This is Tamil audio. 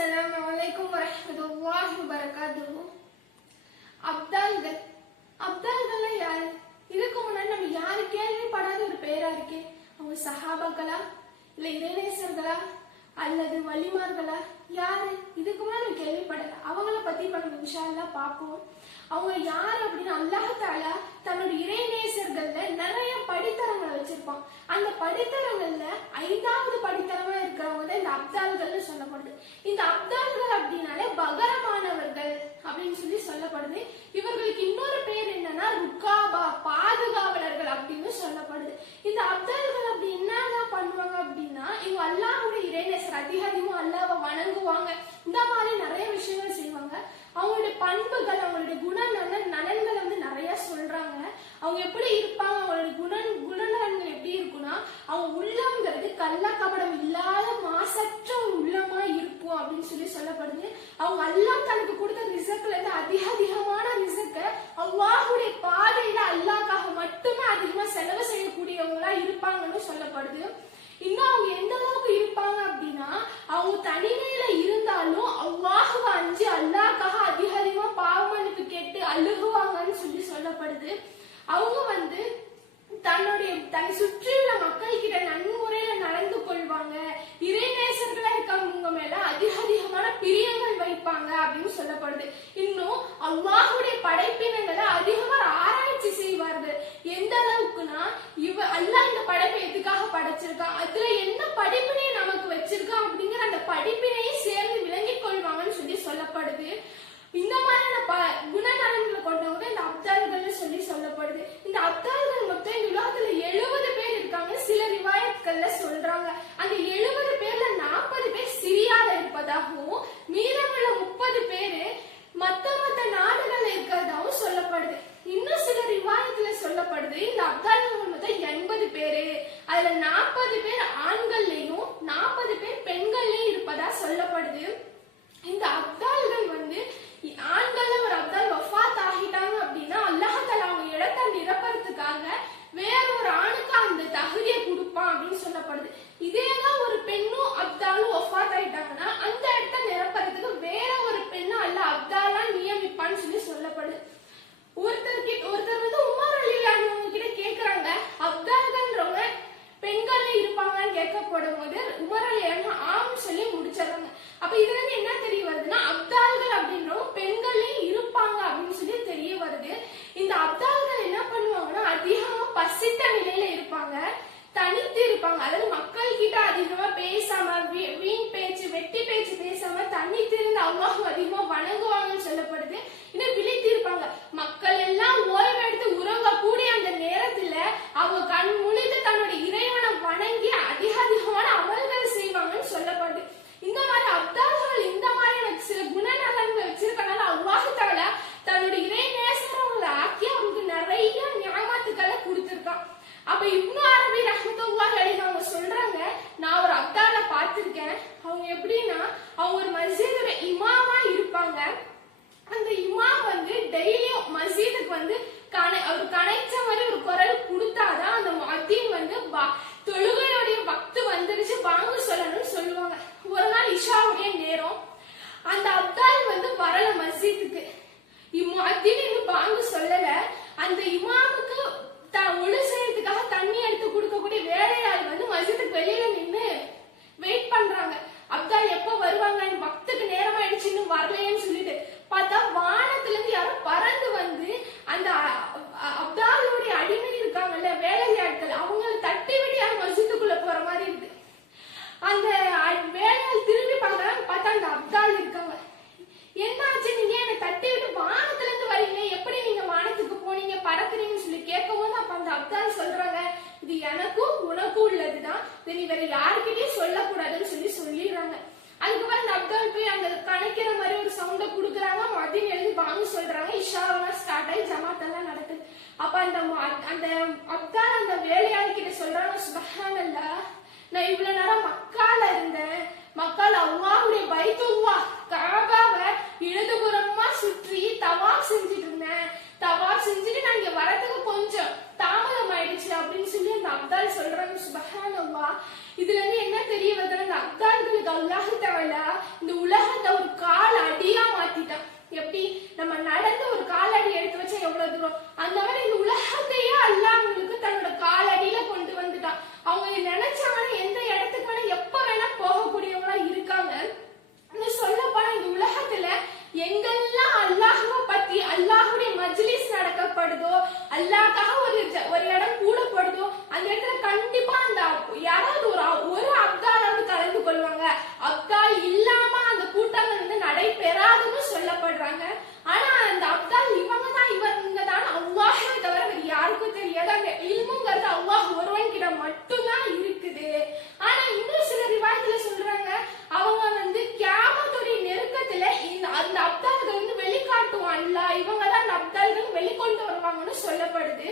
அஸ்ஸலாம் வலைக்கும் வரஹமத்துல்லாஹி வபரகாத்துஹு. அப்தால்கள் அப்தால்கள்ல யாரு? இதுக்கு முன்னாடி நம்ம யாரு கேள்விப்படாத ஒரு பேரா இருக்கே? அவங்க சஹாபாக்களா? இல்ல இறைநேசர்களா? அல்லது வலிமார்களா? யாரு? இதுக்கு முன்னாடி நம்ம கேள்விப்படல. அவங்கள பத்தி இப்ப நம்ம விஷாலா பார்ப்போம். அவங்க யாரு அப்படின்னு அல்லாஹாலா தன்னோட இறைநேசர்கள்ல நிறைய படித்தரங்களை வச்சிருப்பான். அந்த படித்தரங்கள்ல ஐந்தாவது படித்தரம் அப்தால்கள்னு சொல்லப்படுது. இந்த அப்தால்கள் அப்படின்னாலே பகரமானவர்கள் அப்படின்னு சொல்லி சொல்லப்படுது. இவர்களுக்கு இன்னொரு பேர் என்னன்னா ருக்காபா பாதுகாவலர்கள் அப்படின்னு சொல்லப்படுது. இந்த அப்தால்கள் அப்படி என்னென்ன பண்ணுவாங்க அப்படின்னா இவங்க அல்லாவுடைய இறைநேசர் அதிக அதிகமா அல்லாஹ்வை வணங்குவாங்க. இந்த மாதிரி நிறைய விஷயங்கள் செய்வாங்க. அவங்களுடைய பண்புகள் அவங்களுடைய குண நலன்களை வந்து நிறைய சொல்றாங்க. அவங்க எப்படி இருப்பாங்க அவங்களுடைய குண குணநலன்கள் எப்படி இருக்கும்னா அவங்க உள்ளங்கிறது கள்ள கபடம் இல்லாத மாசற்ற உள்ளமா இருக்கும் அப்படின்னு சொல்லி சொல்லப்படுது. அவங்க அல்லாஹ் தனக்கு கொடுத்த ரிசக்ல இருந்து அதிக அதிகமான ரிசக்க அல்லாஹுடைய பாதையில அல்லாஹ்க்காக மட்டுமே அதிகமா செலவு செய்யக்கூடியவங்களா இருப்பாங்கன்னு சொல்லப்படுது. இன்னும் அவங்க எந்த அளவுக்கு இருப்பாங்க அப்படின்னா அவங்க தனி இருந்தாலும் அல்லாஹுவ அஞ்சு அல்லாஹ்க்காக அதிக அதிகமா பாவமனுக்கு கேட்டு அழுகுவாங்கன்னு சொல்லி சொல்லப்படுது அவங்க வந்து தன்னுடைய தன்னை சுற்றியுள்ள மக்கள் கிட்ட நன்முறையில நடந்து கொள்வாங்க இறைநேசர்களா இருக்கவங்க மேல அதிக அதிகமான அப்படின்னு சொல்லப்படுது. இன்னும் அல்லாஹுடைய படைப்பினங்களை அதிகமாக ஆராய்ச்சி செய்வார்கள். எந்த அளவுக்குன்னா இவ அல்லாஹ் இந்த படைப்பை எதுக்காக படைச்சிருக்கா? அதுல என்ன படிப்பினையை நமக்கு வச்சிருக்கா அப்படிங்கிற அந்த படிப்பினையை சேர்ந்து விளங்கிக் கொள்வாங்கன்னு சொல்லி சொல்லப்படுது. இந்த மாதிரியான ப குணநலன்களை கொண்டவங்க இந்த அப்தால்கள்னு சொல்லி சொல்லப்படுது. இந்த அப்தால்கள் மொத்தம் இந்த உலகத்துல எழுபது பேர் இருக்காங்க. சில ரிவாயத்கள்ல சொல்றாங்க. அந்த எழுபது பேர்ல நாற்பது பேர் சிரியால இருப்பதாகவும் மீத முப்பது பேரு மத்த மத்த நாடுகள்ல இருக்கிறதாவும் சொல்லப்படுது இன்னும் சில ரிவாயத்துல சொல்லப்படுது. இந்த அப்தால்கள் மொத்தம் எண்பது பேரு. அதுல நாற்பது பேர் ஆண்கள்லயும் நாற்பது பேர் பெண்கள்லயும் இருப்பதா சொல்லப்படுது. இந்த அப்தால்கள் வந்து ஆண்கள்ல ஒரு அப்தால் வஃபாத் ஆகிட்டாங்க அப்படின்னா அல்லாஹால அவங்க இடத்தை நிரப்புறதுக்காக வேற ஒரு ஆணுக்கு அந்த தகுதியை கொடுப்பான் அப்படின்னு சொல்லப்படுது இதேதான் ஒரு பெண்ணும் அப்தாலும் வஃபாத் ஆயிட்டாங்கன்னா அந்த இடத்தை நிரப்புறதுக்கு வேற ஒரு பெண்ணும் அல்ல அப்தாலா நியமிப்பான்னு சொல்லி சொல்லப்படுது ஒருத்தர் கிட்ட ஒருத்தர் வந்து உமர் அலிலானவங்க கிட்ட கேக்குறாங்க அப்தால்கள்ன்றவங்க பெண்கள் இருப்பாங்கன்னு கேட்கப்படும் போது உமர் அலிலான ஆம் சொல்லி முடிச்சிடறாங்க அப்ப இதுல இருந்து என்ன தெரிய வருதுன்னா அப்தால்கள் அப்படின்றவங்க பெண்களே இருப்பாங்க அப்படின்னு சொல்லி தெரிய வருது. இந்த அப்தால்கள் என்ன பண்ணுவாங்கன்னா அதிகமா பசித்த நிலையில இருப்பாங்க. தனித்து இருப்பாங்க. அதாவது மக்கள் கிட்ட அதிகமா பேசாம வீ- வீண் பேச்சு வெட்டி பேச்சு பேசாம தனித்து இருந்து அவங்க அதிகமா வணங்குவாங்கன்னு சொல்ல இன்னும் விழித்து இருப்பாங்க மக்கள் எல்லாம் ஓய்வு எடுத்து உறங்கக்கூடிய அந்த நேரத்துல அவங்க கண் முழித்து தன்னோட இறைவனை வணங்கி அதிக அதிகமான அமல்கள் செய்வாங்கன்னு சொல்லப்படுது இந்த மாதிரி அப்தால்கள் இந்த மாதிரியான சில குணநலன்கள் வச்சிருக்கனால அல்லாஹ் தஆலா தன்னோட இறை நேசரவங்களை ஆக்கி அவங்களுக்கு நிறைய ஞாபகத்துக்களை கொடுத்திருக்கான் அப்ப இப்னு அரபி ரஹ்மத்துல்லாஹி அலைஹி அவங்க சொல்றாங்க நான் ஒரு அப்தால பார்த்திருக்கேன். அவங்க எப்படின்னா அவங்க ஒரு மஸ்ஜிதோட இமாமா இருப்பாங்க. அந்த இமாம் வந்து டெய்லியும் மஸ்ஜிதுக்கு வந்து கணை அவர் கனைச்ச மாதிரி ஒரு குரல் கொடுத்தாதான் அந்த மதீன் வந்து பா- தொழுகையுடைய பக்து வந்துருச்சு. வாங்க சொல்லணும்னு சொல்லுவாங்க. ஒரு நாள் இஷாவுடைய நேரம். அந்த அப்தால் வந்து வரல மஸ்ஜிதுக்கு இம்மாத்தின்னு பாங்கு சொல்லல. அந்த இமாமுக்கு தான் ஒழு செய்யறதுக்காக தண்ணி எடுத்து கொடுக்கக்கூடிய வேலையாள் வந்து மசிதுக்கு வெளியில நின்று வெயிட் பண்றாங்க. அப்தால் எப்போ வருவாங்க? பக்துக்கு நேரமாயிடுச்சு இன்னும் வரலையேன்னு சொல்லிட்டு. பார்த்தா வானத்துல இருந்து யாரோ பறந்து வந்து அந்த அ- அப்தாலுடைய அடிமை இருக்காங்கல்ல வேலையாட்கள் அவங்கள தட்டி விட்டு யாரும் மசிதுக்குள்ள போற மாதிரி இருக்கு. அந்த வேலையாள் திரும்பி பார்க்கறாங்க. பார்த்தா அந்த அப்தால் இருக்காங்க. என்னாச்சு? நீங்க என்னை தட்டி விட்டு வானத்துல இருந்து வரீங்க? எப்படி நீங்க வானத்துக்கு போனீங்க? பறக்குறீங்கன்னு சொல்லி கேட்கவும் அப்ப அந்த அப்தால் சொல்றாங்க இது எனக்கும் உனக்கும் உள்ளதுதான். இதை நீ வேற யாருக்கிட்டையும் சொல்லக்கூடாதுன்னு சொல்லி சொல்லிடுறாங்க. அதுக்கப்புறம் அந்த அப்தால் போய் அந்த கணக்கிற மாதிரி ஒரு சவுண்ட குடுக்குறாங்க. மதியம் எழுதி வாங்க சொல்றாங்க. இஷாவெல்லாம் ஸ்டார்ட் ஆகி ஜமாத் எல்லாம் நடக்குது. அப்ப அந்த அந்த அப்தால் அந்த வேலையாள் கிட்ட சொல்றாங்க சுபஹானல்ல நான் இவ்வளவு நேரம் மக்கால இருந்தேன். மக்கள் அவ்வாவுடைய பைத்துல்லா காபாவை இடதுபுறமா சுற்றி தவா செஞ்சுட்டு இருந்தேன் தவாப் செஞ்சுட்டு நான் இங்க வரதுக்கு கொஞ்சம் தாமதம் ஆயிடுச்சு அப்படின்னு சொல்லி அந்த அப்தால் சொல்றாங்க சுபஹானல்லாஹ் இதுல இருந்து என்ன தெரிய வருதுன்னா இந்த அப்தால்களுக்கு அல்லாஹ் இந்த உலகத்தை ஒரு கால் அடியா மாத்திட்டான். எப்படி? நம்ம நடந்து ஒரு காலடி எடுத்து வச்சா எவ்வளவு தூரம்? அந்த மாதிரி இந்த உலகத்தையே அல்லாஹ் தன்னோட காலடியில கொண்டு வந்துட்டான். அவங்க நினைச்சாங்கன்னா எந்த இடத்துக்கு வேணா எப்ப வேணா போகக்கூடியவங்களா இருக்காங்க. சொல்ல போனா இந்த உலகத்துல எங்கெல்லாம் அல்லாஹ்வை பத்தி அல்லாஹுடைய மஜ்லிஸ் நடக்கப்படுதோ அல்லாஹ்க்காக வருவாங்கன்னு